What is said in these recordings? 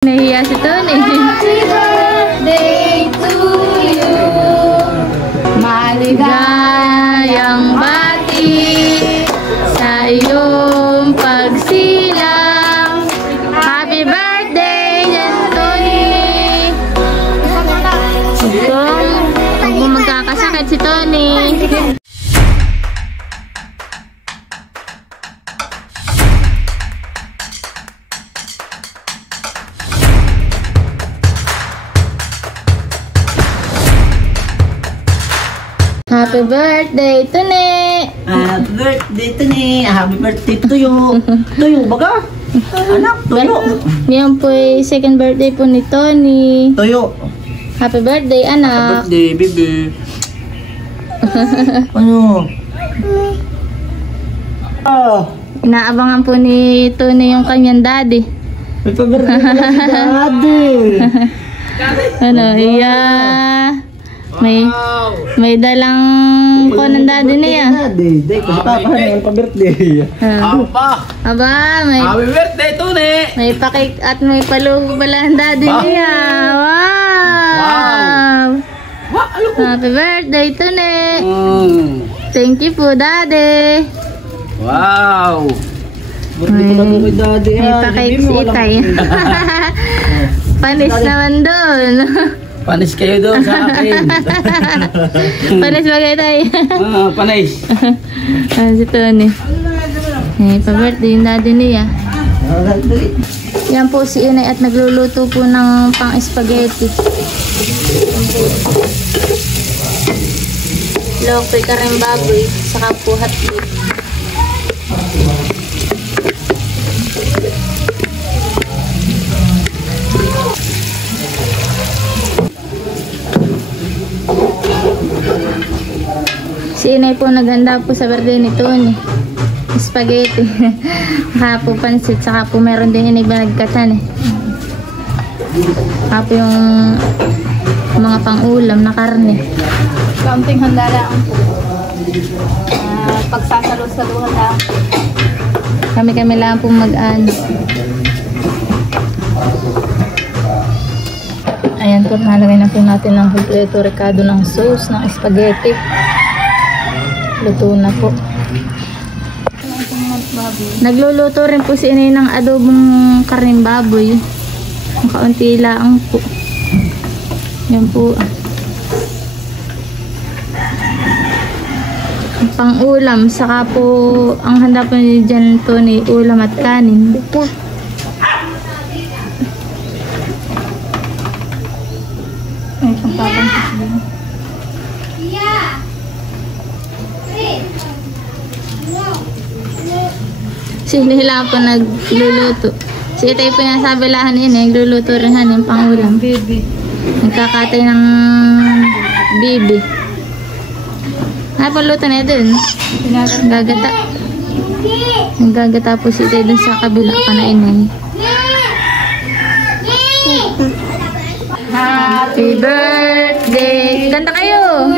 Nahiya si Tony. Happy birthday to you. Maligayang bati sa iyong pagsilang. Happy birthday, Jan Tony. Huwag mo magkakasakit si Tony. Happy birthday, Tony! Happy birthday, Tony! Happy birthday, Tuyo! Tuyo, baga? Anak, Tuyo! Yan po ay second birthday po ni Tony. Tuyo! Happy birthday, Happy anak! birthday, baby! Ano? Oh! Inaabangan po ni Tony yung kanyang daddy. May pa-birthday pala si Daddy! Ano, may dalang ko ng daddy niya. Daddy, day ko si Papa na yung pa-birthday. Aba, may Happy birthday, Tony! may pakik at may palugo pala ang daddy niya. Wow! Happy birthday, Tony! Thank you po, daddy. Wow! Birthday ko na po kay Daddy. May pakik si Itay. Panis naman doon. Panis kayo doon sa akin. Panis ba kayo tayo? Panis. Si Tony. Pa-birthday yung daddy niya. Yan po si Inay at nagluluto po ng pang-spaghetti. Lokoy ka rin baboy, saka po hotdog. Si Inay po naghanda po sa birthday ni Tony. Spaghetti. Saka po pansit. Saka po meron din Inay banagkatan eh. Saka po yung mga pang-ulam na karne. Kaunting handa lang po. Pagsasalo-saluhan lang. Kami lang po mag-ano. Ayan po, nalagay na po natin ng kompleto rekado ng sauce ng spaghetti. Luto na po. Nagluluto rin po si Inay ng adobong karneng baboy. Ang kaunti lang po. Yan po. Pang-ulam. Saka po, ang handa po ni Jan Tony, ulam at kanin. Ay, pang-papang din. Si Nila po nagluluto. Si Itay po yung sabi lahan yun eh. Nagluluto rin yung pangulam. Baby. Nagkakatay ng bibi. Ay, paluto na dun. Gagata. Nagagata po si Itay dun sa kabila pa na Inay. Happy birthday! Kanta kayo!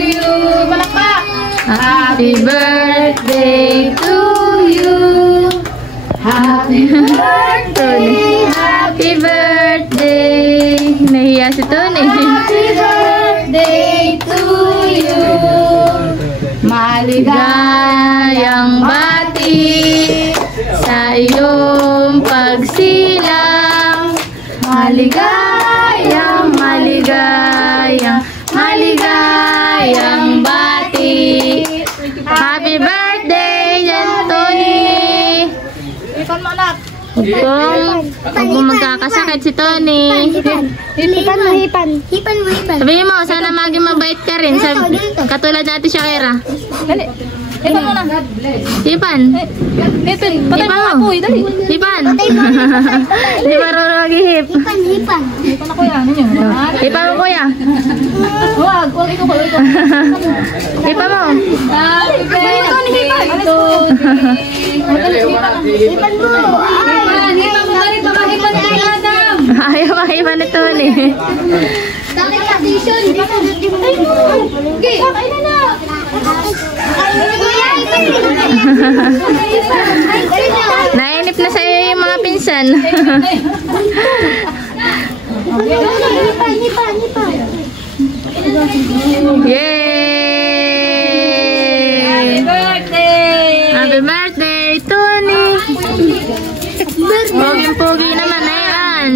Malakpak! Happy birthday to you! Happy birthday! Happy birthday! Nahiya si Tony. Happy birthday to you! Maligayang bati sa iyong pagsilang. Maligayang bati. Happy birthday, Jan Tony! Ikaw mo anak. Huwag mo magkakasakit si Tony. Hipan mo. Sabihin mo, sana maging mabait ka rin. Katulad natin siya, Kera. Dali. Hipan mo na. Hipan. Hipan. Patay mo nga po. Dali. Hipan. Di marunong mag-ihip. Hipan na kuya. Ano yun? Hipan mo, kuya. Huwag ikaw. Hipan mo. Happy birthday to Hipan mo. Ayaw makipan ni Tony. Nainip na sa'yo yung mga pinsan. Yay! Happy birthday, Tony! Pogi-pogi naman na yan.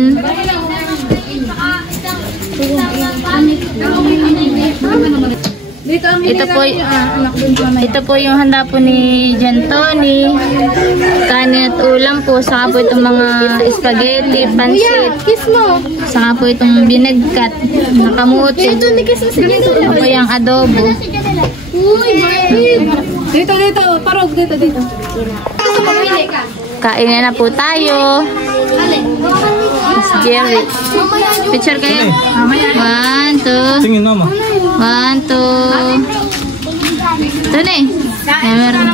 Ito po yung handa po ni Jan Tony. Kanin at ulam po. Saka po itong mga spaghetti, pansit. Saka po itong binagkat na kamuti. Ito po yung adobo. Dito. Parog, dito. Kain na po tayo. Mas Jerry. Picture kayo. 1, 2. Tingin mama. 1, 2. Ito na eh. Meron.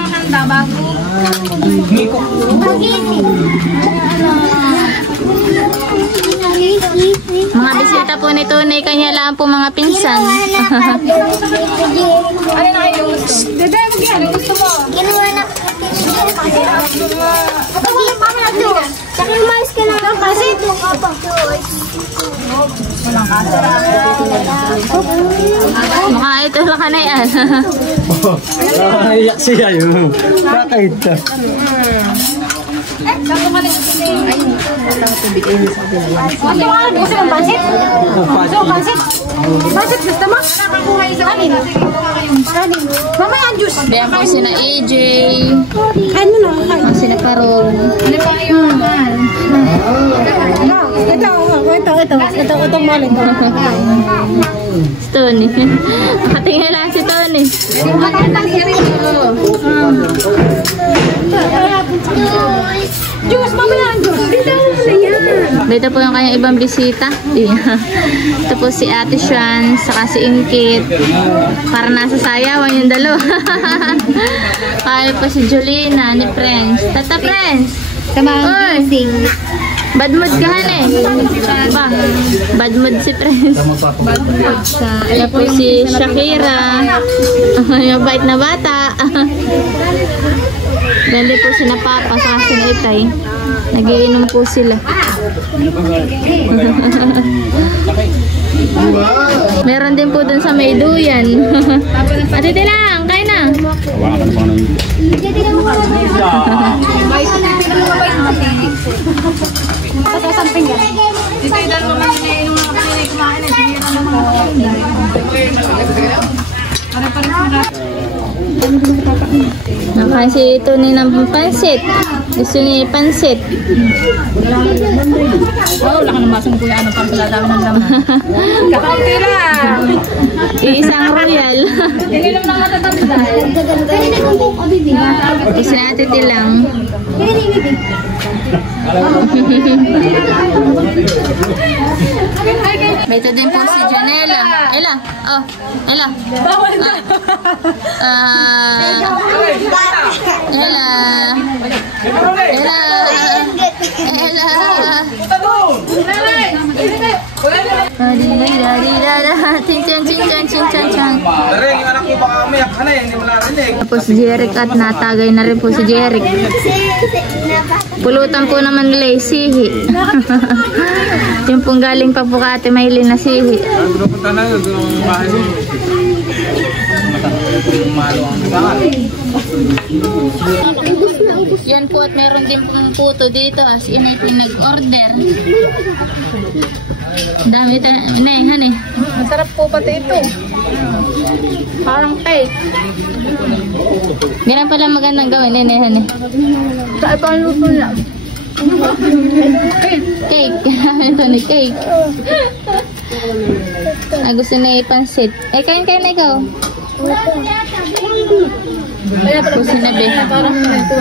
Mga bisita po ni Tony, kanya lang po mga pinsan. Ginawa na Saka umayos ka na kasi Mukha ito lang ka na yan. Iyak siya yun. Bakit? Pansit gusto mo? Mamaya ang juice. Biyan po sina AJ. Ano na? Ang sina Carol. Ano pa yung Ito mali ko. Si Tony. Nakatingin lang si Tony. Juice, mamaya ang juice. Dito po yung kanyang ibang bisita. Ito po si Ate Shan, saka si Inkit. Para nasa sayawan yung dalawa. Kaya po si Julina ni Prince. Tata Prince! Oy! Bad mood ka eh. Ba? Bad mood si Prince. Kaya po si Shakira. Yung bait na bata. Dali po si na Papa sa si na Itay. Nagiinom po sila. Meron din po dun sa may duyan. Ate lang, kain na. Pasasamping ka. Dito yung dalawa mga nainom mga kanina kumain eh. Sinira ng mga Nakain si Tony ng pansit. Gusto niya pansit. oh, wala ka ng masang kuya. Ano pang palalawin ng laman? Kakaunti lang. Isang royal. Ininom ng matatabi dahil. Kasi natin lang. May ito din po si Janela. Ella. Oh, Ella. Ella. Ella. Ella. Tapos Jeric at natagay na rin po si Jeric. Pulutan po naman nila yung sihi. Yung pong galing pa po ka Ate Maylin na sihi. Yan po at meron din pong puto dito as in ay pinag-order. Dami ito. Hani. Masarap po pati ito. Parang cake. Ganyan pala magandang gawin. Hani. Saan pa ang luto niya? Cake. Ito ni cake. Gusto na ipansit. Kain na ikaw. Gusto na be. Parang ito.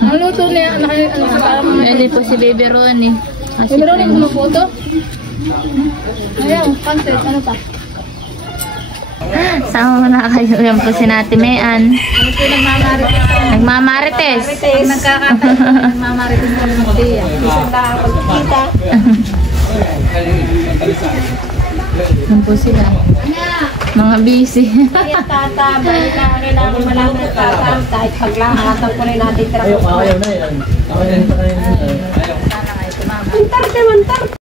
Ang luto niya, parang Pwede po si Baby Ronnie. meron yung kumuputo. Ayan, pansit. Ano pa? Sama mo na kayo. Yan po si Nati Mayan. Nagmamarites. Nagmamarites kami ng tiya. Isang lang pagkikita. Yan po sila. Mga busy. Tata, balik na kailangan malaman tata. Kahit paglahatan ko rin natin tira. Ayaw na yan. Mantar.